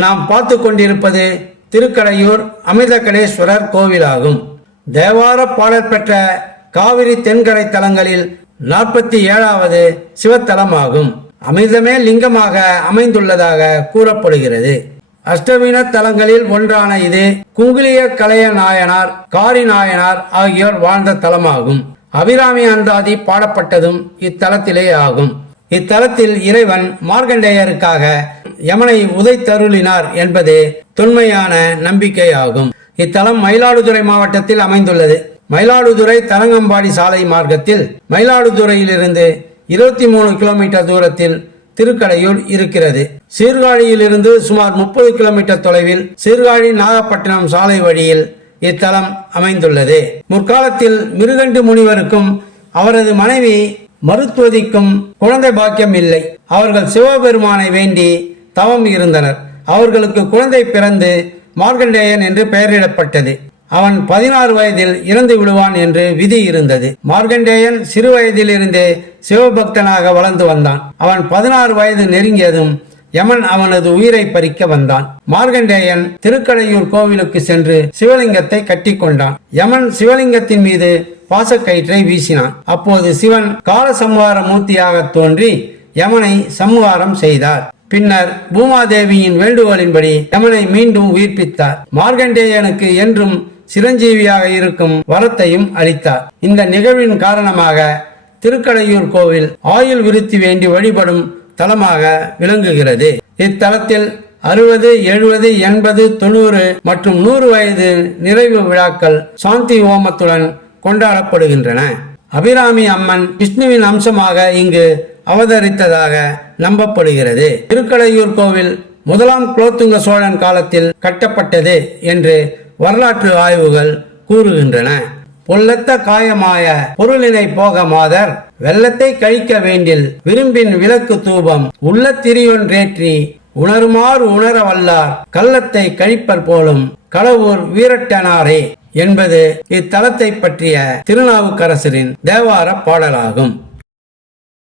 நாம் பார்த்து கொண்டிருப்பது திருக்கடையூர் அமிர்தகடேஸ்வரர் கோவிலாகும். தேவார பாடல் பெற்ற காவிரி தென்கரை தலங்களில் நாற்பத்தி ஏழாவது சிவத்தலமாகும். அமிர்தமே லிங்கமாக அமைந்துள்ளதாக கூறப்படுகிறது. அஷ்டவீன தலங்களில் ஒன்றான இது குங்குலிய கலைய நாயனார் காரி நாயனார் ஆகியோர் வாழ்ந்த தலமாகும். அபிராமி அந்தாதி பாடப்பட்டதும் இத்தலத்திலே ஆகும் இத்தலத்தில் இறைவன் மார்கண்டேயருக்காக யமனை உதைத்தருளினார் என்பது தொன்மையான நம்பிக்கையாகும். இத்தலம் மயிலாடுதுறை மாவட்டத்தில் அமைந்துள்ளது. மயிலாடுதுறை தரங்கம்பாடி சாலை மார்க்கத்தில் மயிலாடுதுறையிலிருந்து இருபத்தி மூணு கிலோமீட்டர் தூரத்தில் திருக்கடையூர் இருக்கிறது. சீர்காழியிலிருந்து சுமார் முப்பது கிலோமீட்டர் தொலைவில் சீர்காழி நாகப்பட்டினம் சாலை வழியில் இத்தலம் அமைந்துள்ளது. முற்காலத்தில் மிருகண்டு முனிவருக்கும் அவரது மனைவி மருத்துவதிக்கும் குழந்தை பாக்கியம் இல்லை. அவர்கள் சிவபெருமானை வேண்டி தவம் இருந்தனர். அவர்களுக்கு குழந்தை பிறந்து மார்கண்டேயன் என்று பெயரிடப்பட்டது. அவன் பதினாறு வயதில் இறந்து விடுவான் என்று விதி இருந்தது. மார்கண்டேயன் சிறு வயதிலிருந்தே சிவபக்தனாக வளர்ந்து வந்தான். அவன் பதினாறு வயது நெருங்கியதும் யமன் அவனது உயிரை பறிக்க வந்தான். மார்கண்டேயன் திருக்கடையூர் கோவிலுக்கு சென்று சிவலிங்கத்தை கட்டி கொண்டான் யமன் சிவலிங்கத்தின் மீது பாசக்கயிற்றை வீசினான். அப்போது சிவன் கால சம்ஹார மூர்த்தியாக தோன்றி யமனை சம்ஹாரம் செய்தார். பின்னர் பூமாதேவியின் வேண்டுகோளின்படி யமனை மீண்டும் உயிர்ப்பித்தார். மார்கண்டேயனுக்கு என்றும் சிரஞ்சீவியாக இருக்கும் வரத்தையும் அளித்தார். இந்த நிகழ்வின் காரணமாக திருக்கடையூர் கோவில் ஆயுள் விருத்தி வேண்டி வழிபடும் தலமாக விளங்குகிறது. இத்தலத்தில் அறுபது எழுபது எண்பது தொண்ணூறு மற்றும் நூறு வயது நிறைவு விழாக்கள் சாந்தி ஹோமத்துடன் கொண்டாடப்படுகின்றன. அபிராமி அம்மன் விஷ்ணுவின் அம்சமாக இங்கு அவதரித்ததாக நம்பப்படுகிறது. திருக்கடையூர் கோவில் முதலாம் குலோத்துங்க சோழன் காலத்தில் கட்டப்பட்டது என்று வரலாற்று ஆய்வுகள் கூறுகின்றன. பொல்லத்த காயமாய பொருளினை போக மாதர் வெள்ளத்தை கழிக்க வேண்டில் விரும்பின் விளக்கு தூபம் உள்ள திரியொன்றேற்றி உணருமாறு உணர வல்லார் கள்ளத்தை கழிப்பர் போலும் கடவுர் வீரட்டனாரே. என்பது இத்தலத்தை பற்றிய திருநாவுக்கரசரின் தேவார பாடலாகும்.